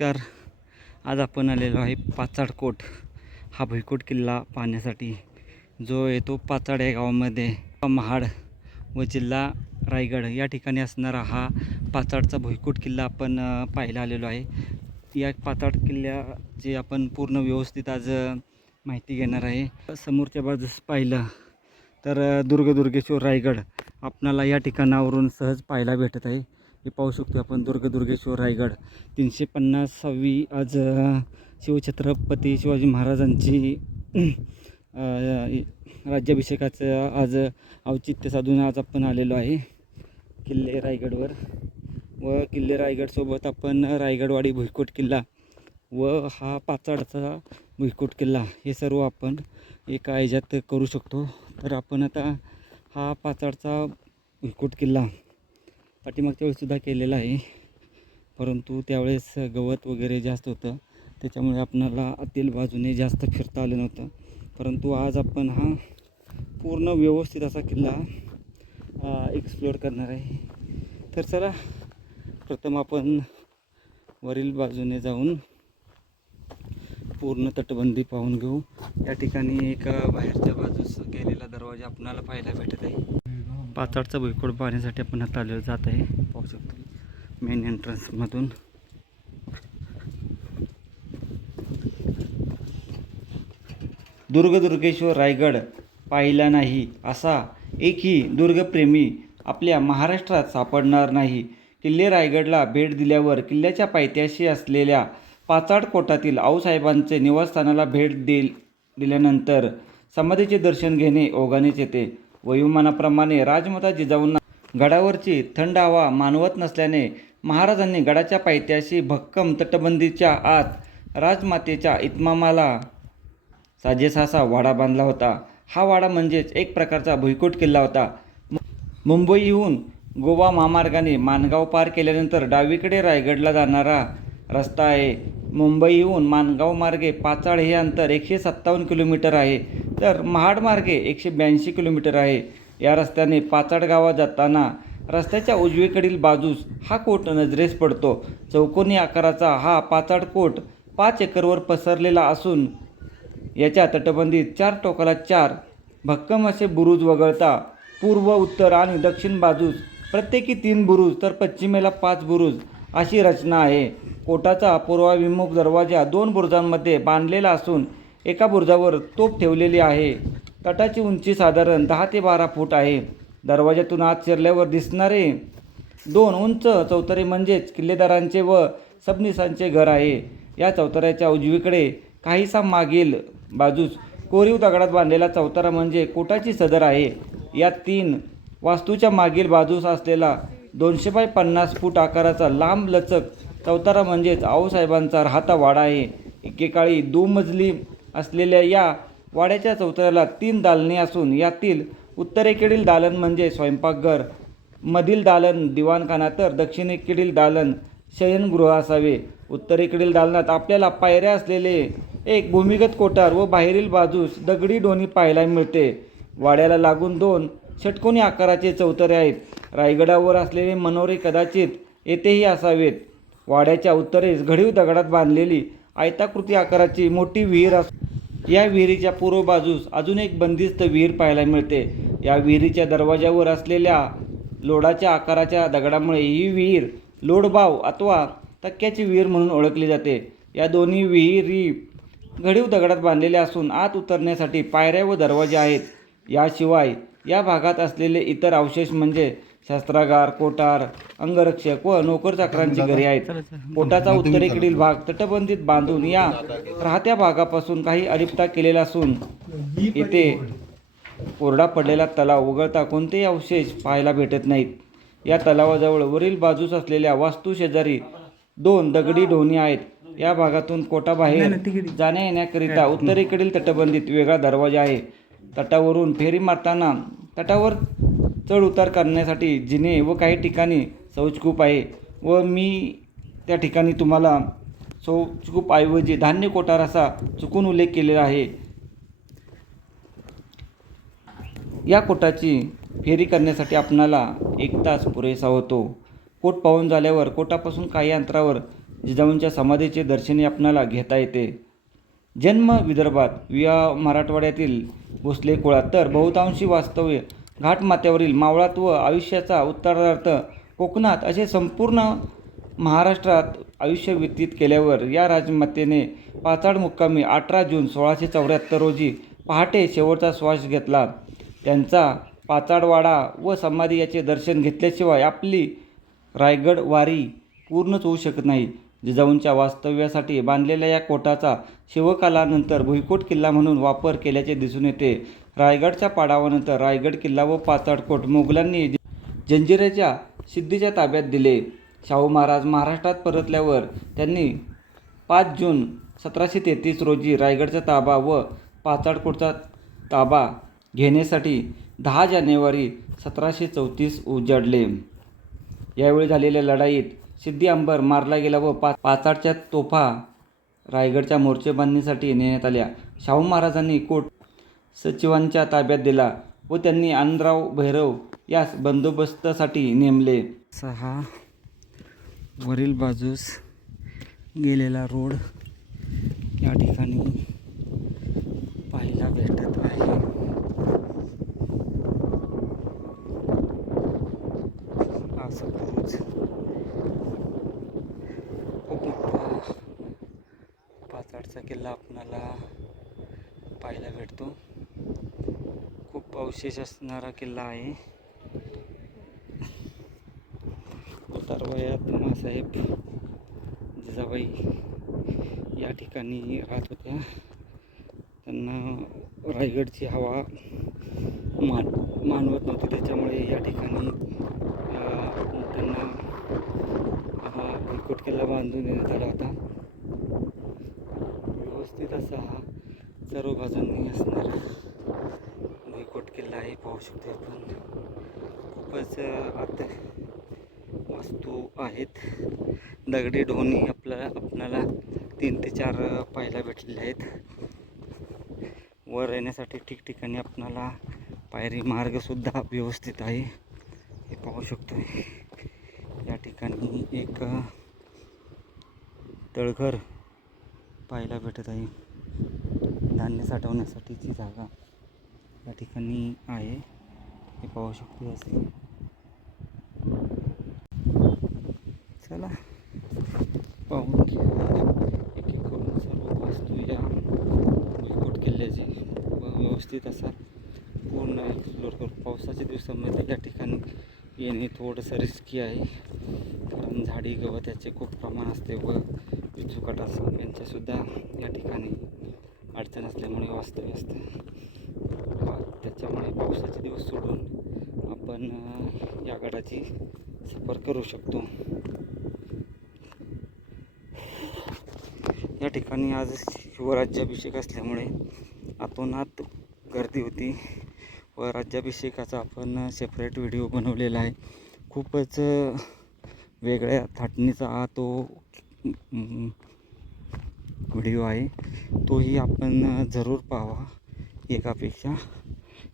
नमस्कार. आज आपण आलेलो आहे पाचाडकोट. हा भुईकोट किल्ला पाहण्यासाठी. जो येतो पाचाड या गावामध्ये. महाड व जिल्हा रायगड या ठिकाणी असणारा हा पाचाडचा भुईकोट किल्ला आपण पाहायला आलेलो आहे. या पाचाड किल्ल्याची आपण पूर्ण व्यवस्थित आज माहिती घेणार आहे. समोरच्या बाजूस पाहिलं तर दुर्गदुर्गेश्वर रायगड आपणाला या ठिकाणावरून सहज पाहायला भेटत आहे. हे पाहू शकतो आपण दुर्गदुर्गेश्वर रायगड. तीनशे पन्नासावी आज शिवछत्रपती शिवाजी महाराजांची राज्याभिषेकाचं आज औचित्य साधून आज आपण आलेलो आहे किल्ले रायगडवर. व किल्ले रायगडसोबत आपण रायगडवाडी भुईकोट किल्ला व हा पाचाडचा भुईकोट किल्ला हे सर्व आपण एका ह्याच्यात करू शकतो. तर आपण आता हा पाचाडचा भुईकोट किल्ला पाठीमागच्या वेळेससुद्धा केलेला आहे. परंतु त्यावेळेस गवत वगैरे जास्त होतं. त्याच्यामुळे आपणाला आतील बाजूने जास्त फिरता आलं नव्हतं. परंतु आज आपण हा पूर्ण व्यवस्थित असा किल्ला एक्सप्लोअर करणार आहे. तर चला प्रथम आपण वरील बाजूने जाऊन पूर्ण तटबंदी पाहून घेऊ. या ठिकाणी एक बाहेरच्या बाजूस गेलेला दरवाजा आपणाला पाहायला भेटत आहे. पाचाडचा भुईकोड पाहण्यासाठी आपण आता आलेलं जात आहे. पाहू शकतो. मेन एंट्रन्समधून दुर्गदुर्गेश्वर रायगड पाहिला नाही असा एकही दुर्गप्रेमी आपल्या महाराष्ट्रात सापडणार नाही. किल्ले रायगडला भेट दिल्यावर किल्ल्याच्या पायथ्याशी असलेल्या पाचाड कोटातील आऊसाहेबांचे निवासस्थानाला भेट दिल दिल्यानंतर समाधीचे दर्शन घेणे ओघानेच येते. वयोमानाप्रमाणे राजमाता जिजाऊंना गडावरची थंड हवा मानवत नसल्याने महाराजांनी गडाच्या पायथ्याशी भक्कम तटबंदीच्या आत राजमातेच्या इतमामाला साजेसासा वाडा बांधला होता. हा वाडा म्हणजेच एक प्रकारचा भुईकोट किल्ला होता. मुंबईहून गोवा महामार्गाने मानगाव पार केल्यानंतर डावीकडे रायगडला जाणारा रस्ता आहे. मुंबईहून मानगाव मार्गे पाचाड हे अंतर एकशे सत्तावन्न किलोमीटर आहे. तर महाड मार्गे एकशे ब्याऐंशी किलोमीटर आहे. या रस्त्याने पाचाड गावात जाताना रस्त्याच्या उजवीकडील बाजूस हा कोट नजरेस पडतो. चौकोनी आकाराचा हा पाचाड कोट पाच एकरवर पसरलेला असून याच्या तटबंदीत चार टोकाला चार भक्कम असे बुरुज वगळता पूर्व उत्तर आणि दक्षिण बाजूस प्रत्येकी तीन बुरुज तर पश्चिमेला पाच बुरुज अशी रचना आहे. कोटाचा पूर्वाभिमुख दरवाजा दोन बुरुजांमध्ये बांधलेला असून एका बुरुजावर तोफ ठेवलेली आहे. तटाची उंची साधारण दहा ते बारा फूट आहे. दरवाज्यातून आत शिरल्यावर दिसणारे दोन उंच चौतरे म्हणजेच किल्लेदारांचे व सबनिसांचे घर आहे. या चौतऱ्याच्या उजवीकडे काहीसा मागील बाजूस कोरीव दगडात बांधलेला चौतारा म्हणजे कोटाची सदर आहे. या तीन वास्तूच्या मागील बाजूस असलेला दोनशे बाय पन्नास फूट आकाराचा लांब लचक चौतारा म्हणजेच आऊसाहेबांचा राहता वाडा आहे. एकेकाळी दुमजली असलेल्या या वाड्याच्या चौथऱ्याला तीन दालने असून यातील उत्तरेकडील दालन म्हणजे स्वयंपाकघर मधील दालन दिवाणखाना तर दक्षिणेकडील दालन शयनगृह असावे. उत्तरेकडील दालनात आपल्याला पायऱ्या असलेले एक भूमिगत कोठार व बाहेरील बाजूस दगडी डोणी पाहायला मिळते. वाड्याला लागून दोन षटकोनी आकाराचे चौतरे आहेत. रायगडावर असलेले मनोरे कदाचित येथेही असावेत. वाड्याच्या उत्तरेस घडीव दगडात बांधलेली आयताकृती आकाराची मोठी विहीर अस या विहिरीच्या पूर्व बाजूस अजून एक बंदिस्त विहीर पाहायला मिळते. या विहिरीच्या दरवाजावर असलेल्या लोडाच्या आकाराच्या दगडामुळे ही विहीर लोडबाव अथवा तक्क्याची विहीर म्हणून ओळखली जाते. या दोन्ही विहिरी घडीव दगडात बांधलेल्या असून आत उतरण्यासाठी पायऱ्या व दरवाजे आहेत. याशिवाय या भागात असलेले इतर अवशेष म्हणजे शस्त्रागार कोठार अंगरक्षक व नोकरचाकरांची घरे आहेत. कोटाचा उत्तरेकडील भाग तटबंदीत बांधून या राहत्या भागापासून काही अलिप्ता केलेला असून येथे कोरडा पडलेला तलाव वगळता कोणतेही अवशेष पाहायला भेटत नाहीत. या तलावाजवळ वरील बाजूस असलेल्या वास्तू शेजारी दोन दगडी ढोणी आहेत. या भागातून कोटाबाहेर जाण्या येण्याकरिता उत्तरेकडील तटबंदीत वेगळा दरवाजा आहे. तटावरून फेरी मारताना तटावर चढ उतार करण्यासाठी जिने व काही ठिकाणी शौचकूप आहे व मी त्या ठिकाणी तुम्हाला शौचकूप ऐवजी धान्य कोठार असा चुकून उल्लेख केलेला आहे. या कोटाची फेरी करण्यासाठी आपणाला एक तास पुरेसा होतो. कोट पाहून झाल्यावर कोटापासून काही अंतरावर जिजाऊंच्या समाधीचे दर्शनही आपणाला घेता येते. जन्म विदर्भात. विवाह मराठवाड्यातील भोसले कुळात. तर बहुतांशी वास्तव्य घाटमाथ्यावरील मावळात व आयुष्याचा उत्तरार्थ कोकणात असे संपूर्ण महाराष्ट्रात आयुष्य व्यतीत केल्यावर या राजमातेने पाचाड मुक्कामी अठरा जून सोळाशे चौऱ्याहत्तर रोजी पहाटे शेवटचा श्वास घेतला. त्यांचा पाचाडवाडा व समाधी याचे दर्शन घेतल्याशिवाय आपली रायगड वारी पूर्णच होऊ शकत नाही. जिजाऊंच्या वास्तव्यासाठी बांधलेल्या या कोटाचा शिवकालानंतर भुईकोट किल्ला म्हणून वापर केल्याचे दिसून येते. रायगडच्या पाडावानंतर रायगड किल्ला व पाचाडकोट मोगलांनी जंजिऱ्याच्या सिद्धीच्या ताब्यात दिले. शाहू महाराज महाराष्ट्रात परतल्यावर त्यांनी पाच जून सतराशे तेहतीस रोजी रायगडचा ताबा व पाचाडकोटचा ताबा घेण्यासाठी दहा जानेवारी सतराशे चौतीस उजाडले. यावेळी झालेल्या लढाईत सिद्धी अंबर मारला गेला व पा पाचाडच्या तोफा रायगडच्या मोर्चेबांधणीसाठी नेण्यात आल्या. शाहू महाराजांनी कोट सचिवांच्या ताब्यात दिला व त्यांनी आनंदराव भैरव यास बंदोबस्तासाठी नेमले. सहा वरील बाजूस गेलेला रोड या ठिकाणी पाहायला भेटत आहे असं बुरुज खूप मोठा पाचाडचा किल्ला आपणाला पाहायला भेटतो. खूप अवशेष असणारा किल्ला आहे. उतारवयात मासाहेब जिजाबाई या ठिकाणी राहत होत्या. त्यांना रायगडची हवा मान मानवत नव्हती. त्याच्यामुळे या ठिकाणी त्यांना हा किल्ला बांधून देण्यात आला होता. व्यवस्थित असा हा सर्व बाजूंनी असणारा. भुईकोट किल्ला आहे पाहू शकतो आपण. खूपच आता आत वास्तू आहेत. दगडी ढोणी आपल्याला आपणाला तीन ते चार पाहायला भेटलेले आहेत. वर येण्यासाठी ठिकठिकाणी आपणाला पायरी मार्गसुद्धा व्यवस्थित आहे. हे पाहू शकतो या ठिकाणी एक तळघर पाहायला भेटत आहे. धान्य साठवण्यासाठीची जागा या ठिकाणी आहे. हे पाहू शकतो असे. चला. पाहून एक एक करून सर्व वस्तू या भुईकोट किल्ल्याची व व्यवस्थित असा पूर्ण एक्सप्लोर करू पावसाच्या दिवसामध्ये या ठिकाणी येणे थोडंसं रिस्की आहे. कारण झाडी गवत याचे खूप प्रमाण असते व विचुकाटा यांच्यासुद्धा या ठिकाणी अडचण असल्यामुळे वास्तव्य असतं. त्याच्यामुळे पावसाचे दिवस सोडून आपण या गडाची सफर करू शकतो. या ठिकाणी आज शिवराज्याभिषेक असल्यामुळे आतोनात गर्दी होती व राज्याभिषेकाचा आपण सेपरेट व्हिडिओ बनवलेला आहे. खूपच वेगळ्या थाटणीचा हा तो व्हिडिओ आहे. तोही आपण जरूर पाहावा. एकापेक्षा.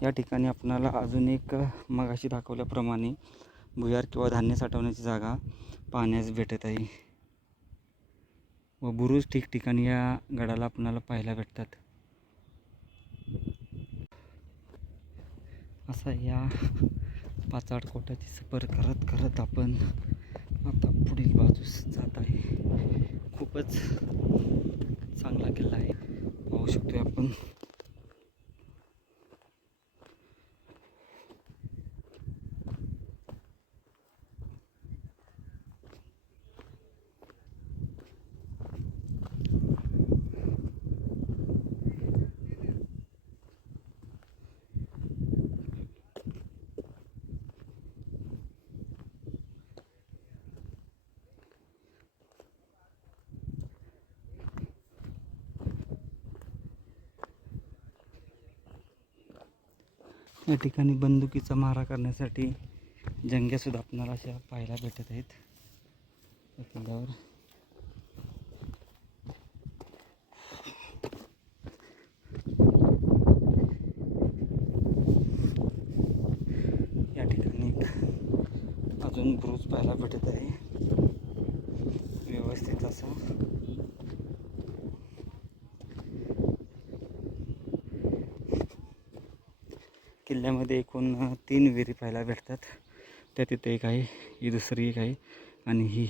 या ठिकाणी आपणाला अजून एक मगाशी दाखवल्याप्रमाणे भुयार किंवा धान्य साठवण्याची जागा पाहण्यास भेटत आहे. व बुरुज ठिकठिकाणी या गडाला आपणाला पाहायला भेटतात. असा या पाचाड कोटाची सफर करत करत आपण आता पुढील बाजूस जात आहे. खूपच चांगला किल्ला आहे. पाहू शकतो आपण. या ठिकाणी बंदुकीचा मारा करण्यासाठी जंग्यासुद्धा आपणाला अशा पाहायला भेटत आहेत. या किल्ल्यावर या ठिकाणी एक अजून ब्रूज पाहायला भेटत आहे व्यवस्थित व्यवस्थित असं किल्ल्यामध्ये एकूण तीन विहिरी पाहायला भेटतात. त्या तिथे एक आहे ही दुसरी एक आहे आणि ही.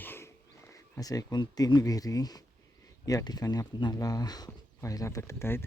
अशा एकूण तीन विहिरी या ठिकाणी आपणाला पाहायला भेटत आहेत.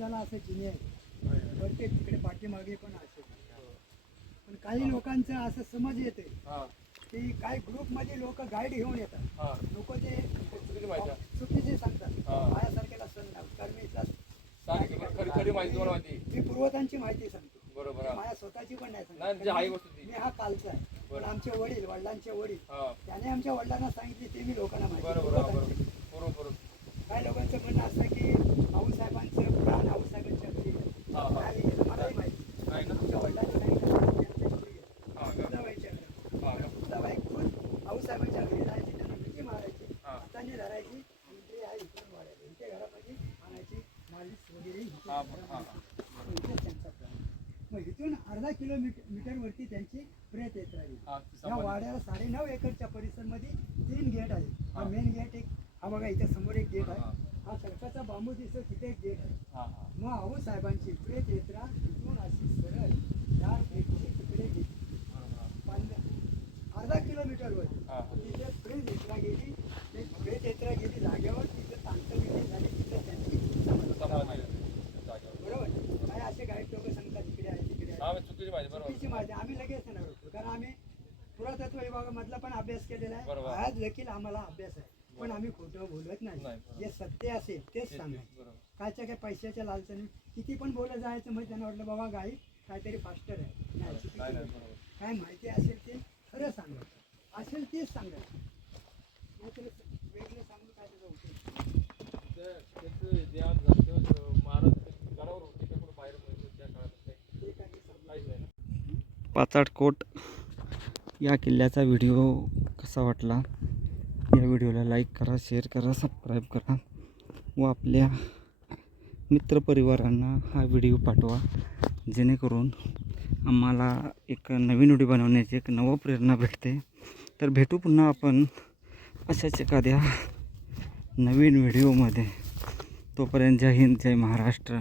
गुरुजाला असं चिन्ह आहे. प्रत्येक तिकडे पाठीमागे पण असे पण काही लोकांचं असं समज येते की काही ग्रुपमध्ये लोक गाईड घेऊन येतात. लोक ते चुकीचे सांगतात. माझ्यासारख्याला सण कारण मी पूर्वजांची माहिती सांगतो. बरोबर. माझ्या स्वतःची पण नाही सांगत. जे ती. मी हा कालचा आहे. पण. आमचे वडील वडिलांचे वडील. त्याने आमच्या वडिलांना सांगितले ते मी लोकांना माहिती काही लोकांचं म्हणणं असतं की आऊसाहेबांचं प्राण. हा, हा. नाही, मलाही माहिती? जावाई खूप आऊसाहेबांच्या घरी जायची त्यांना मिठी मारायची. हाताने धरायची आहे वाढायची घरामध्ये आणायची मालिश वगैरे त्यांचा plan. मग इथून अर्धा किलोमीटर मीटरवरती त्यांची प्रेत येत राहील या. वाड्याला साडेनऊ एकरच्या परिसरमध्ये तीन गेट आहे हा. मेन गेट एक हा बघा इथे समोर एक गेट. आहे हा सरकारचा बांबू दिसतो तिथे एक गेट आहे. मग आऊ साहेबांची प्रेत यात्रा इथून अशी सरळ या गेटची तिकडे गेली. पंध- अर्धा किलोमीटरवर हा. तिथे प्रेत यात्रा गेली ते प्रेत यात्रा गेली जागेवर तिथे तांतविधी झाली तिथे त्यांची. बरोबर काय असे गाईड लोक सांगतात तिकडे आहे तिकडे आहे चुकीची माहिती आम्ही लगेच नाही ओळखतो कारण आम्ही पुरातत्व विभागामधला पण अभ्यास केलेला आहे. आज देखील आम्हाला अभ्यास आहे पण आम्ही खोटं बोलत नाही. जे सत्य असेल तेच सांगायचं. बरोबर. कायच्या काय पैशाच्या लालचणी किती पण बोलत जायचं मग त्यांना वाटलं बाबा गाई काहीतरी फास्टर आहे. काय माहिती असेल ते खरं सांगायचं. असेल तेच सांगायचं. नाहीतर वेगळं सांगून काय त्याचा उपयोग? म्हणजे पाचाडकोट या किल्ल्याचा व्हिडिओ कसा वाटला? या व्हिडिओला लाईक करा शेअर करा सबस्क्राईब करा व आपल्या मित्रपरिवारांना हा व्हिडिओ पाठवा. जेणेकरून आम्हाला एक नवीन व्हिडिओ बनवण्याची एक नवं प्रेरणा भेटते. तर भेटू पुन्हा आपण अशाच एखाद्या नवीन व्हिडिओमध्ये. तोपर्यंत जय हिंद जय महाराष्ट्र.